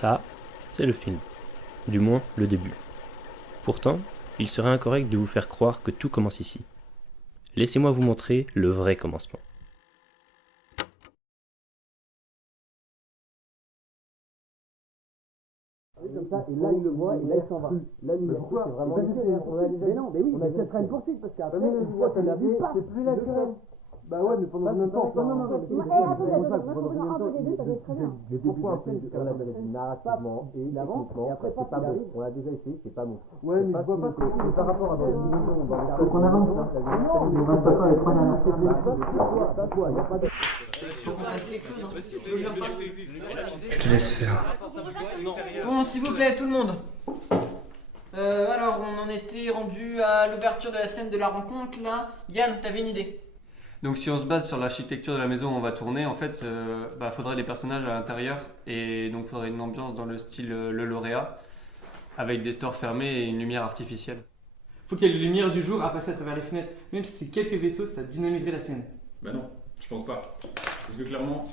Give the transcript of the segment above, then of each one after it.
Ça, c'est le film. Du moins, le début. Pourtant, il serait incorrect de vous faire croire que tout commence ici. Laissez-moi vous montrer le vrai commencement. Comme ça, et là il le voit, et là il s'en va. Là il c'est vraiment mais non, mais oui, mais ça sera une poursuite parce qu'après, une fois que la vie c'est plus naturel. Bah ouais, mais pendant combien de temps? Non, non, non, mais pourquoi après on a narrativement et techniquement, c'est pas bon. On l'a déjà essayé, c'est pas bon. Ouais, mais je vois pas par rapport à dans une maison, faut qu'on avance là. On va pas les trois dernières secondes. Il y a pas de. Faut qu'on fasse quelque chose, hein. Je te laisse faire. Bon, s'il vous plaît, tout le monde. Alors, on en était rendu à l'ouverture de la scène de la rencontre, là. Yann, t'avais une idée? Donc si on se base sur l'architecture de la maison où on va tourner, en fait, faudrait des personnages à l'intérieur et donc faudrait une ambiance dans le style Le Lauréat, avec des stores fermés et une lumière artificielle. Faut qu'il y ait la lumière du jour à passer à travers les fenêtres. Même si c'est quelques vaisseaux, ça dynamiserait la scène. Bah non, je pense pas. Parce que clairement,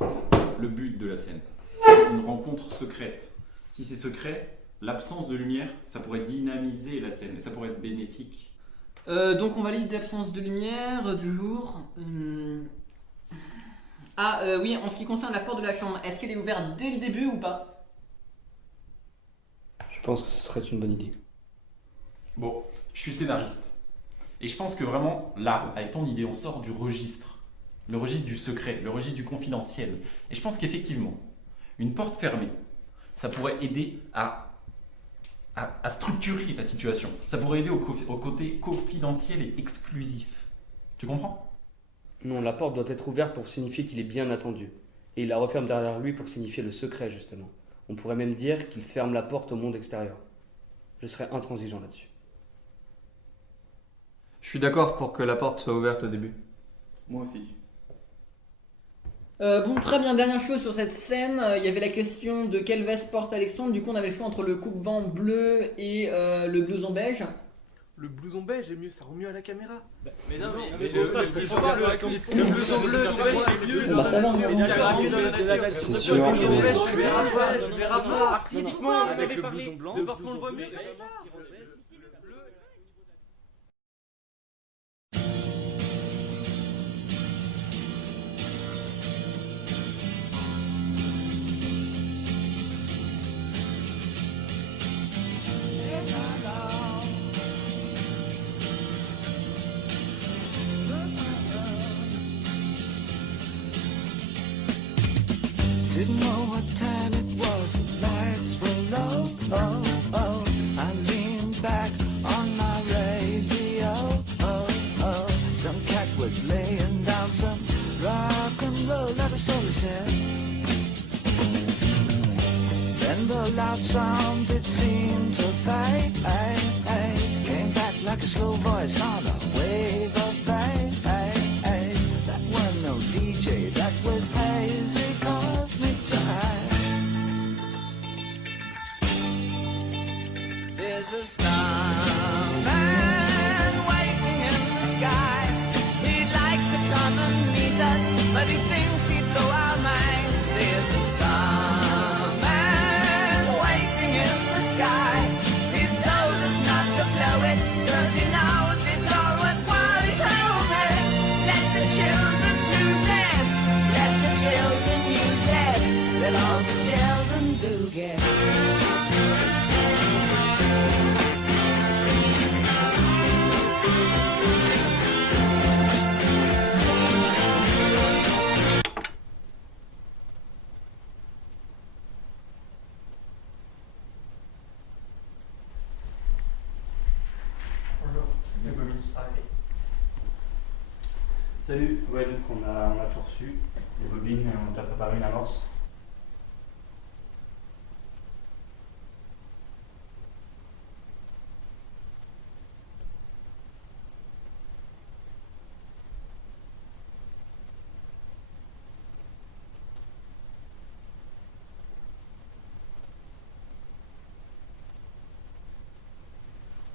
le but de la scène, une rencontre secrète. Si c'est secret, l'absence de lumière, ça pourrait dynamiser la scène et ça pourrait être bénéfique. Donc on valide l'absence de lumière du jour. Oui, en ce qui concerne la porte de la chambre, est-ce qu'elle est ouverte dès le début ou pas? Je pense que ce serait une bonne idée. Bon, je suis scénariste. Et je pense que vraiment, là, avec ton idée, on sort du registre. Le registre du secret, le registre du confidentiel. Et je pense qu'effectivement, une porte fermée, ça pourrait aider à structurer la situation. Ça pourrait aider au côté confidentiel et exclusif. Tu comprends? Non, la porte doit être ouverte pour signifier qu'il est bien attendu. Et il la referme derrière lui pour signifier le secret, justement. On pourrait même dire qu'il ferme la porte au monde extérieur. Je serais intransigeant là-dessus. Je suis d'accord pour que la porte soit ouverte au début. Moi aussi. Bon, très bien, dernière chose sur cette scène, il y avait la question de quelle veste porte Alexandre. Du coup, on avait le choix entre le coupe-vent bleu et le blouson beige. Le blouson beige est mieux, ça rend mieux à la caméra. Mais non, mais le blouson bleu, c'est mieux. Bon, bah ça va. C'est sûr. Je verrai pas. Artistiquement, avec le blouson blanc. Parce qu'on le voit mieux. Didn't know what time it was, the lights were low. Oh, oh, I leaned back on my radio. Oh, oh, some cat was laying down some rock and roll, like a soul said. Then the loud sound, it seemed to fade. Came back like a slow voice on a wave of fade. That was no DJ, that was hazy cosmic jive. There's a starman waiting in the sky. He'd like to come and meet us, but he thinks he'd blow our minds. There's a starman waiting in the sky. He's told us not to blow it, 'cause he knows it's all worthwhile. He told me, let the children use it, let the children use it, let all the children do get. Salut, ouais, donc on a tout reçu, les bobines, on t'a préparé une amorce.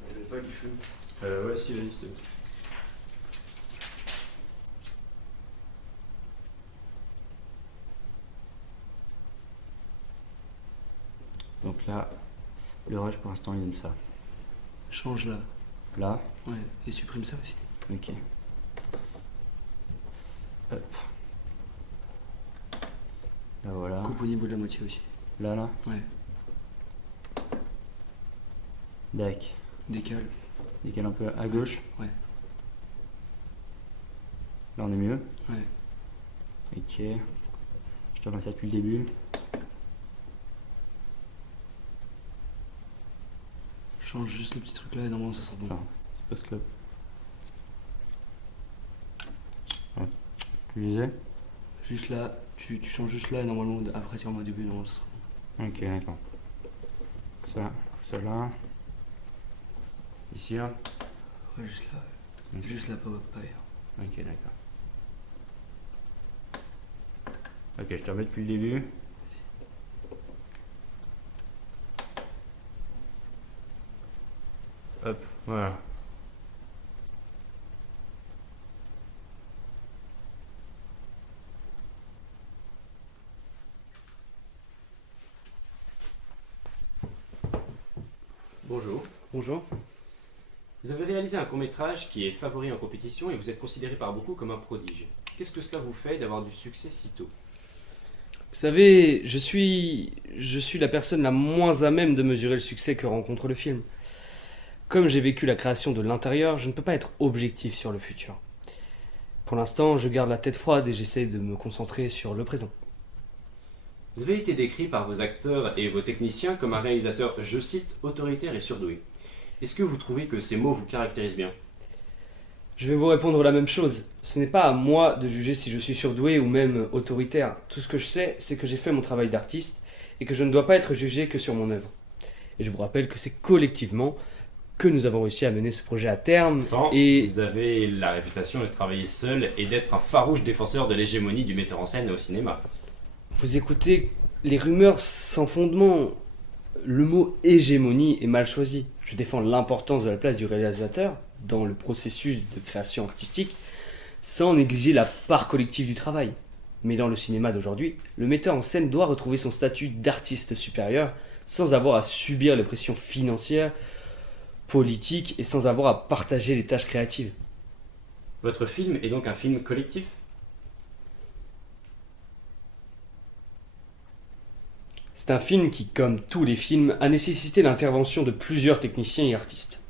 C'est pas du feu. Ouais, si, vas-y, c'est bon. Donc là, le rush pour l'instant il donne ça. Change là. Là, Ouais, et supprime ça aussi. ok. Hop. Là voilà. Coupe au niveau de la moitié aussi. Là. Ouais. Dac. Décale. Décale un peu à gauche. Ouais. Là on est mieux. Ouais. Ok. Je te remets ça depuis le début. Change juste le petit truc là et normalement ça sera bon. Attends, c'est pas ce club. Tu disais? Juste là, tu changes juste là et normalement après tu remets au début, normalement ça sera bon. Ok, d'accord. Ça là. Ici là. Ouais, juste là. Ok. Juste là, pas ailleurs. Ok, d'accord. Ok, je te remets depuis le début. Hop, voilà. Bonjour. Bonjour. Vous avez réalisé un court-métrage qui est favori en compétition et vous êtes considéré par beaucoup comme un prodige. Qu'est-ce que cela vous fait d'avoir du succès si tôt? Vous savez, je suis la personne la moins à même de mesurer le succès que rencontre le film. Comme j'ai vécu la création de l'intérieur, je ne peux pas être objectif sur le futur. Pour l'instant, je garde la tête froide et j'essaie de me concentrer sur le présent. Vous avez été décrit par vos acteurs et vos techniciens comme un réalisateur, je cite, autoritaire et surdoué. Est-ce que vous trouvez que ces mots vous caractérisent bien? Je vais vous répondre la même chose. Ce n'est pas à moi de juger si je suis surdoué ou même autoritaire. Tout ce que je sais, c'est que j'ai fait mon travail d'artiste et que je ne dois pas être jugé que sur mon œuvre. Et je vous rappelle que c'est collectivement que nous avons réussi à mener ce projet à terme. Pourtant, Et vous avez la réputation de travailler seul et d'être un farouche défenseur de l'hégémonie du metteur en scène au cinéma. vous écoutez les rumeurs sans fondement. Le mot hégémonie est mal choisi. Je défends l'importance de la place du réalisateur dans le processus de création artistique sans négliger la part collective du travail. Mais dans le cinéma d'aujourd'hui, le metteur en scène doit retrouver son statut d'artiste supérieur sans avoir à subir les pressions financières, politiques et sans avoir à partager les tâches créatives. Votre film est donc un film collectif? C'est un film qui, comme tous les films, a nécessité l'intervention de plusieurs techniciens et artistes.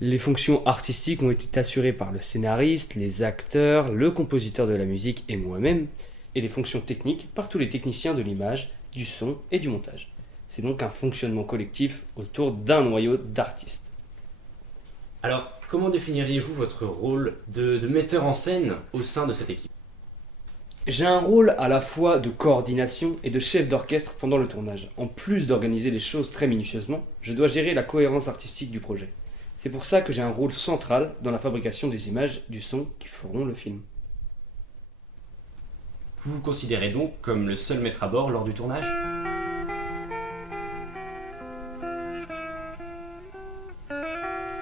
Les fonctions artistiques ont été assurées par le scénariste, les acteurs, le compositeur de la musique et moi-même, et les fonctions techniques par tous les techniciens de l'image, du son et du montage. C'est donc un fonctionnement collectif autour d'un noyau d'artistes. Alors, comment définiriez-vous votre rôle de metteur en scène au sein de cette équipe? J'ai un rôle à la fois de coordination et de chef d'orchestre pendant le tournage. En plus d'organiser les choses très minutieusement, je dois gérer la cohérence artistique du projet. C'est pour ça que j'ai un rôle central dans la fabrication des images, du son qui feront le film. Vous vous considérez donc comme le seul maître à bord lors du tournage?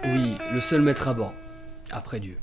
Oui, le seul maître à bord, après Dieu.